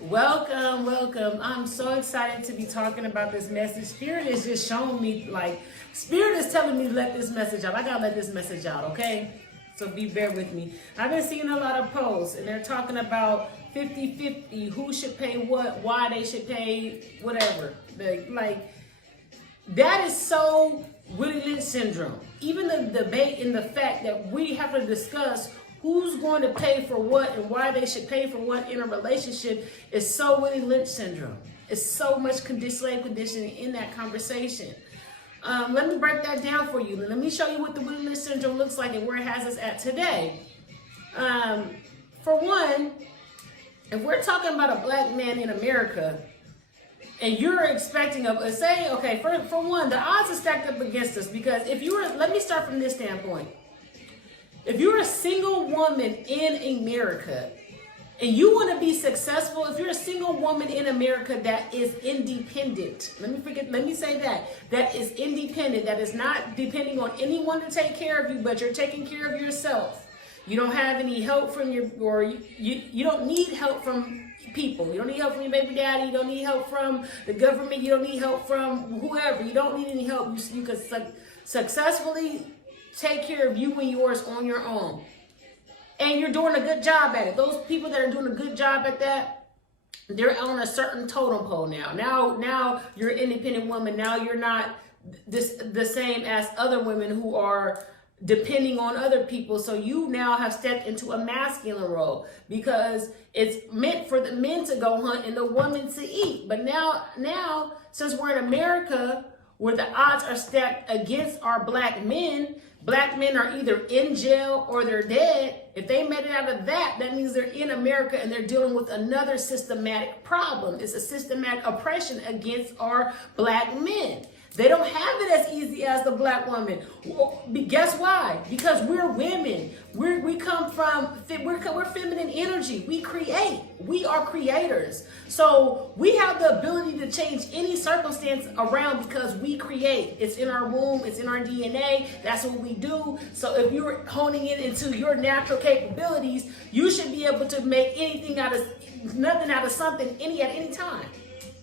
Welcome, welcome. I'm so excited to be talking about this message. Spirit is just showing me, Spirit is telling me to let this message out. I gotta let this message out, okay? So bear with me. I've been seeing a lot of posts, and they're talking about 50-50, who should pay what, why they should pay whatever. That is so Willie Lynch Syndrome. Even the debate in the fact that we have to discuss who's going to pay for what and why they should pay for what in a relationship is so Willie Lynch Syndrome. It's so much slave conditioning in that conversation. Let me break that down for you. Let me show you what the Willie Lynch Syndrome looks like and where it has us at today. For one, if we're talking about a black man in America, and you're expecting for one, the odds are stacked up against us because let me start from this standpoint. If you're a single woman in America and you want to be successful, if you're a single woman in America that is independent, let me say that is independent, that is not depending on anyone to take care of you, but you're taking care of yourself. You don't have any help from you don't need help from people. You don't need help from your baby daddy. You don't need help from the government. You don't need help from whoever. You don't need any help. You can successfully take care of you and yours on your own. And you're doing a good job at it. Those people that are doing a good job at that, they're on a certain totem pole now. Now you're an independent woman. Now you're not the same as other women who are depending on other people. So you now have stepped into a masculine role because it's meant for the men to go hunt and the women to eat. But now since we're in America where the odds are stacked against our black men are either in jail or they're dead. If they made it out of that means they're in America and they're dealing with another systematic problem. It's a systematic oppression against our black men. They don't have it as easy as the black woman. Well, guess why? Because we're women. We're feminine energy. We create. We are creators. So we have the ability to change any circumstance around because we create. It's in our womb. It's in our DNA. That's what we do. So if you're honing it into your natural capabilities, you should be able to make nothing out of something at any time.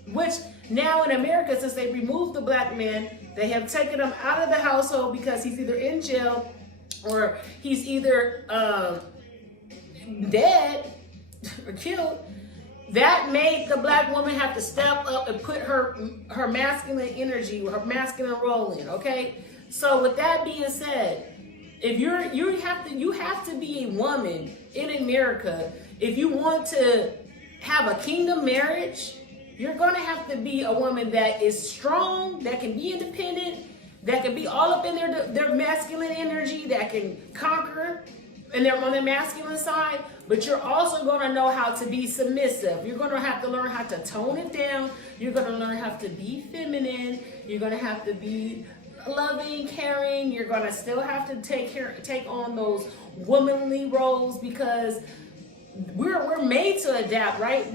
Which now in America, since they removed the black man, they have taken him out of the household because he's either in jail or he's either dead or killed. That made the black woman have to step up and put her masculine energy, her masculine role in. Okay, so with that being said, if you have to be a woman in America if you want to have a kingdom marriage. You're going to have to be a woman that is strong, that can be independent, that can be all up in their masculine energy, that can conquer and they're on their masculine side, but you're also going to know how to be submissive. You're going to have to learn how to tone it down. You're going to learn how to be feminine. You're going to have to be loving, caring. You're going to still have to take on those womanly roles because we're made to adapt, right?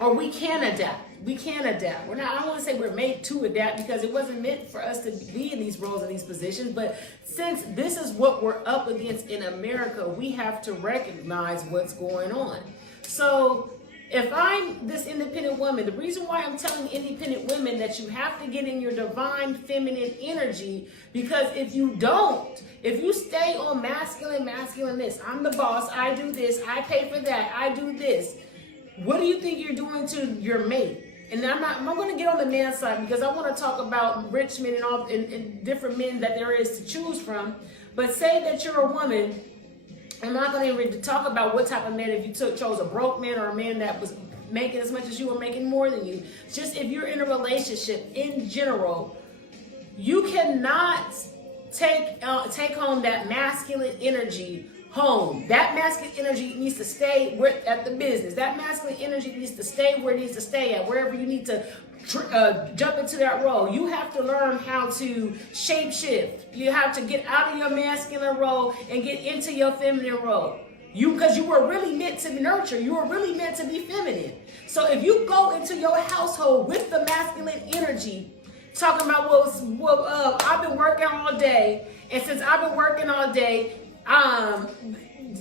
Or we can adapt. We can adapt. I don't want to say we're made to adapt because it wasn't meant for us to be in these roles and these positions. But since this is what we're up against in America, we have to recognize what's going on. So if I'm this independent woman, the reason why I'm telling independent women that you have to get in your divine feminine energy, because if you don't, if you stay on masculine this, I'm the boss, I do this, I pay for that, I do this. What do you think you're doing to your mate? And I'm going to get on the man side because I want to talk about rich men and different men that there is to choose from. But say that you're a woman. I'm not going to even talk about what type of man, if you chose a broke man or a man that was making as much as you or making more than you. Just if you're in a relationship in general, you cannot take home that masculine energy home. That masculine energy needs to stay at the business. That masculine energy needs to stay where it needs to stay at, wherever you need to jump into that role. You have to learn how to shape shift. You have to get out of your masculine role and get into your feminine role. Because you were really meant to nurture. You were really meant to be feminine. So if you go into your household with the masculine energy, talking about I've been working all day, and since I've been working all day,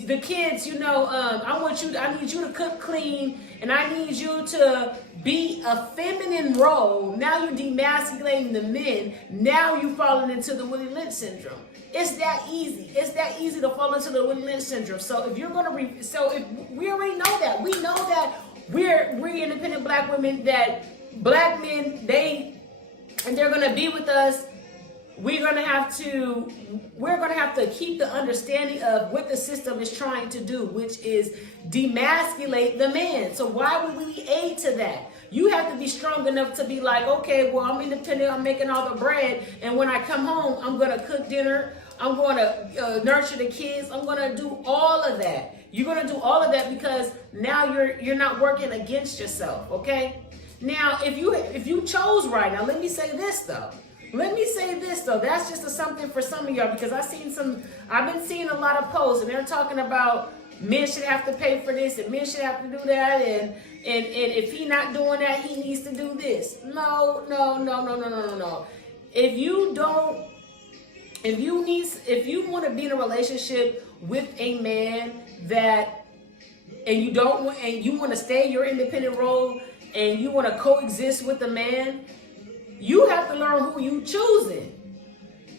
the kids, I need you to cook, clean, and I need you to be a feminine role. Now you're demasculating the men. Now you're falling into the Willie Lynch syndrome. It's that easy. It's that easy to fall into the Willie Lynch syndrome. So if you're gonna, if we already know that, we know that we're independent black women, that black men, they're gonna be with us. We're gonna have to keep the understanding of what the system is trying to do, which is demasculate the man. So why would we aid to that? You have to be strong enough to be like, okay, well, I'm independent, I'm making all the bread, and when I come home, I'm gonna cook dinner, I'm gonna nurture the kids, I'm gonna do all of that. You're gonna do all of that because now you're not working against yourself, okay? Now, if you chose right, now let me say this though. That's just something for some of y'all, because I've been seeing a lot of posts and they're talking about men should have to pay for this and men should have to do that, and if he not doing that, he needs to do this. No. If you want to be in a relationship with a man and you want to stay in your independent role and you want to coexist with the man, you have to learn who you choosing.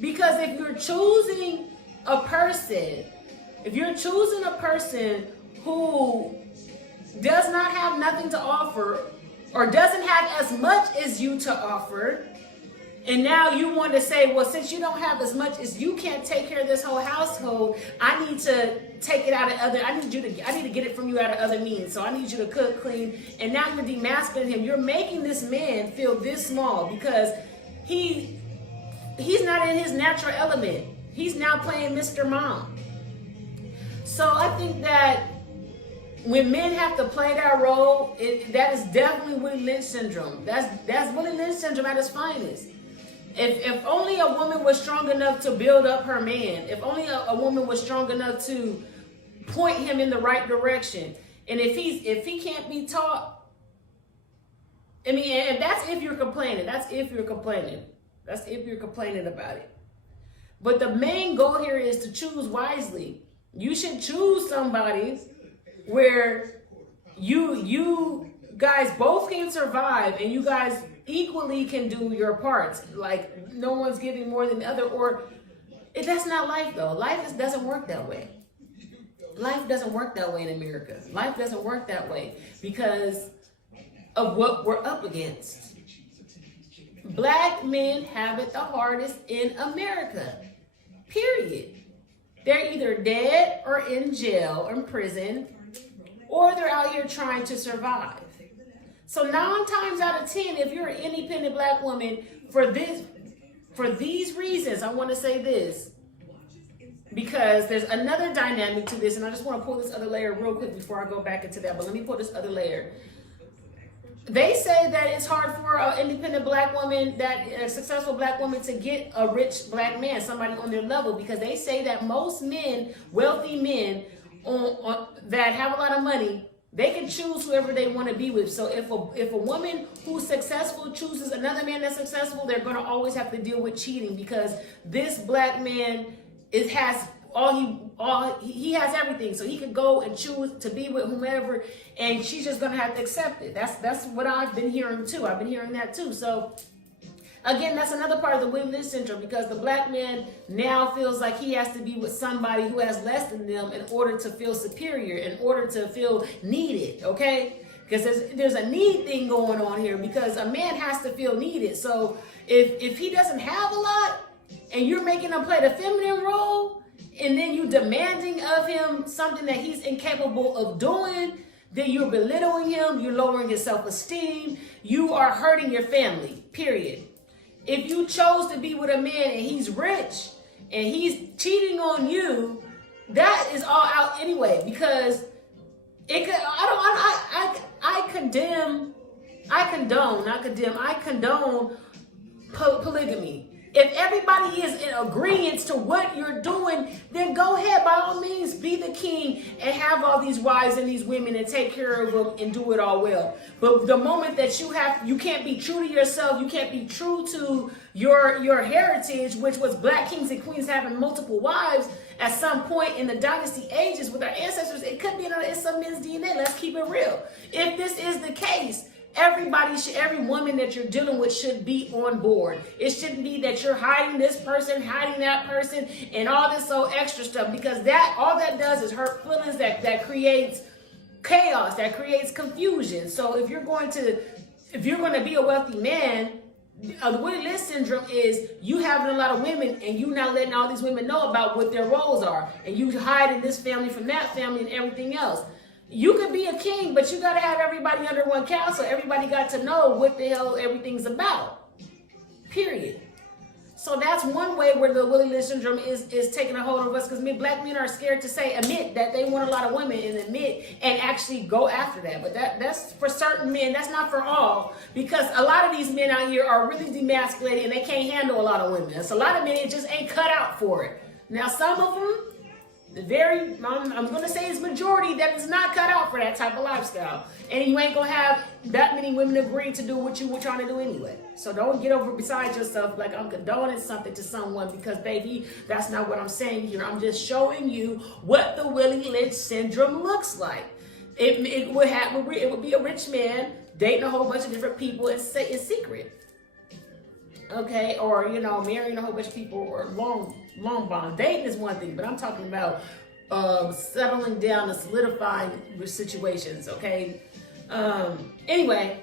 Because if you're choosing a person who does not have nothing to offer or doesn't have as much as you to offer, and now you want to say, well, since you don't have as much as you can't take care of this whole household, I need to take it out of I need to get it from you out of other means. So I need you to cook, clean, and now you're demasculating him. You're making this man feel this small because he's not in his natural element. He's now playing Mr. Mom. So I think that when men have to play that role, that is definitely Willie Lynch syndrome. That's Willie Lynch syndrome at its finest. If only a woman was strong enough to build up her man, if only a woman was strong enough to point him in the right direction, and if he can't be taught, I mean, and that's if you're complaining. That's if you're complaining about it. But the main goal here is to choose wisely. You should choose somebody where you guys both can survive and you guys equally can do your parts. Like no one's giving more than the other, or that's not life though. Life doesn't work that way. Life doesn't work that way in America. Life doesn't work that way because of what we're up against. Black men have it the hardest in America, period. They're either dead or in jail or in prison, or they're out here trying to survive. So 9 times out of 10, if you're an independent black woman, for these reasons, I want to say this, because there's another dynamic to this, and I just want to pull this other layer real quick before I go back into that, but let me pull this other layer. They say that it's hard for an independent black woman, a successful black woman, to get a rich black man, somebody on their level, because they say that most men, wealthy men that have a lot of money, they can choose whoever they want to be with. So if a woman who's successful chooses another man that's successful, they're going to always have to deal with cheating, because this black man he has everything. So he could go and choose to be with whomever, and she's just going to have to accept it. That's what I've been hearing too. I've been hearing that too. So again, that's another part of the Willie Lynch syndrome, because the black man now feels like he has to be with somebody who has less than them in order to feel superior, in order to feel needed, okay? Because there's a need thing going on here, because a man has to feel needed. So if he doesn't have a lot and you're making him play the feminine role, and then you demanding of him something that he's incapable of doing, then you're belittling him, you're lowering his self-esteem, you are hurting your family, period. If you chose to be with a man and he's rich and he's cheating on you, that is all out anyway, because it could, I condone polygamy. If everybody is in agreement to what you're doing, then go ahead, by all means, be the king and have all these wives and these women and take care of them and do it all well. But the moment that you can't be true to yourself, you can't be true to your heritage, which was black kings and queens having multiple wives, at some point in the dynasty ages with our ancestors. It could be in some men's DNA. Let's keep it real. If this is the case, every woman that you're dealing with should be on board. It shouldn't be that you're hiding this person, hiding that person, and all this so extra stuff, because all that does is hurt feelings, that creates chaos, that creates confusion. So if you're going to be a wealthy man, the Willie Lynch syndrome is you having a lot of women and you not letting all these women know about what their roles are, and you hiding this family from that family and everything else. You could be a king, but you got to have everybody under one council. Everybody got to know what the hell everything's about. Period. So that's one way where the Willie Lynch syndrome is taking a hold of us, because black men are scared to admit that they want a lot of women and actually go after that. But that's for certain men. That's not for all, because a lot of these men out here are really demasculated and they can't handle a lot of women. It's a lot of men that just ain't cut out for it. Now, some of them, I'm going to say it's majority that is not cut out for that type of lifestyle. And you ain't going to have that many women agreeing to do what you were trying to do anyway. So don't get over beside yourself like I'm condoning something to someone, because baby, that's not what I'm saying here. I'm just showing you what the Willie Lynch syndrome looks like. It would be a rich man dating a whole bunch of different people in secret. Okay, or marrying a whole bunch of people, or long bond. Dating is one thing, but I'm talking about settling down and solidifying situations. Okay. Anyway,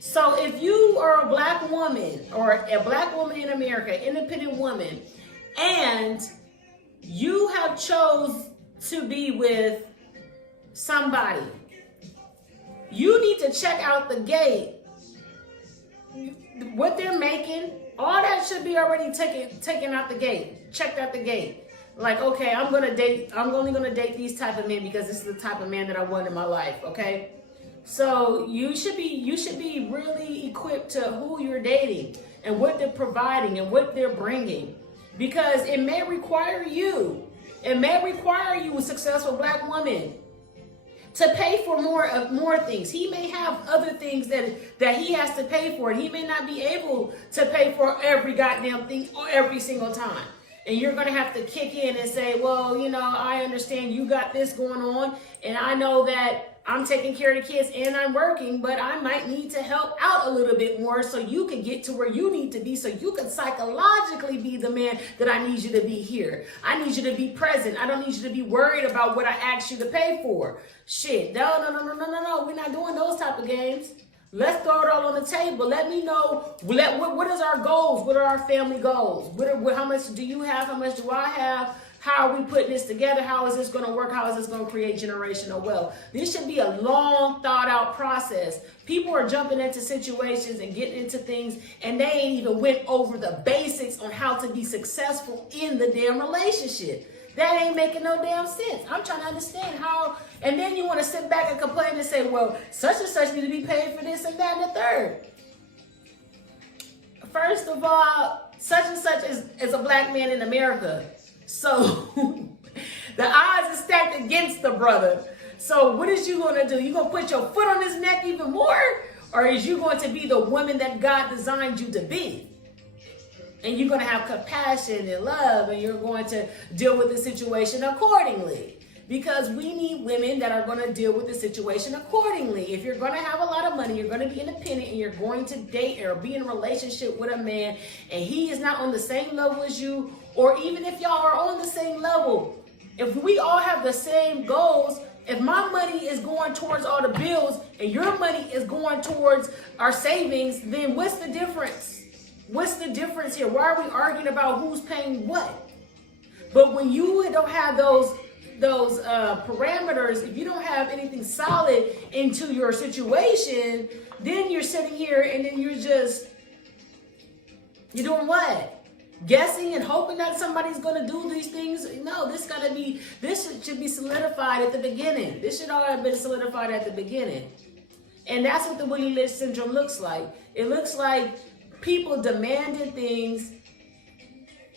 so if you are a black woman, or a black woman in America, independent woman, and you have chose to be with somebody, you need to check out the gate. What they're making, all that should be already taken out the gate, checked out the gate. Like, okay, I'm only gonna date these type of men because this is the type of man that I want in my life. Okay, so you should be really equipped to who you're dating and what they're providing and what they're bringing, because it may require you, a successful black woman, to pay for more things. He may have other things that he has to pay for, and he may not be able to pay for every goddamn thing every single time. And you're going to have to kick in and say, well, I understand you got this going on, and I know that I'm taking care of the kids and I'm working, but I might need to help out a little bit more so you can get to where you need to be, so you can psychologically be the man that I need you to be here. I need you to be present. I don't need you to be worried about what I asked you to pay for. Shit, no. We're not doing those type of games. Let's throw it all on the table. Let me know, what is our goals? What are our family goals? How much do you have? How much do I have? How are we putting this together? How is this going to work? How is this going to create generational wealth? This should be a long thought out process. People are jumping into situations and getting into things, and they ain't even went over the basics on how to be successful in the damn relationship. That ain't making no damn sense. I'm trying to understand how, and then you want to sit back and complain and say, well, such and such need to be paid for this and that and the third. First of all, such and such is a black man in America. So the odds are stacked against the brother. So what is you going to do? You going to put your foot on his neck even more? Or is you going to be the woman that God designed you to be? And you're going to have compassion and love, and you're going to deal with the situation accordingly. Because we need women that are going to deal with the situation accordingly. If you're going to have a lot of money, you're going to be independent, and you're going to date or be in a relationship with a man, and he is not on the same level as you, or even if y'all are on the same level, if we all have the same goals, if my money is going towards all the bills and your money is going towards our savings, then what's the difference? What's the difference here? Why are we arguing about who's paying what? But when you don't have those parameters, if you don't have anything solid into your situation, then you're sitting here and then you're doing what? Guessing and hoping that somebody's going to do these things. No, this should be solidified at the beginning. This should all have been solidified at the beginning. And that's what the Willie Lynch syndrome looks like. It looks like people demanding things,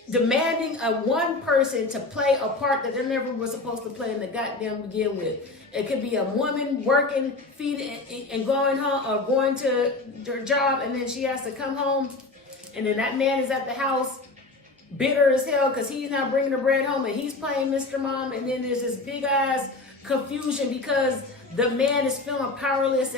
demanding one person to play a part that they never were supposed to play in the goddamn begin with. It could be a woman working, feeding, and going home, or going to her job, and then she has to come home, and then that man is at the house bitter as hell because he's not bringing the bread home and he's playing Mr. Mom. And then there's this big ass confusion because the man is feeling powerless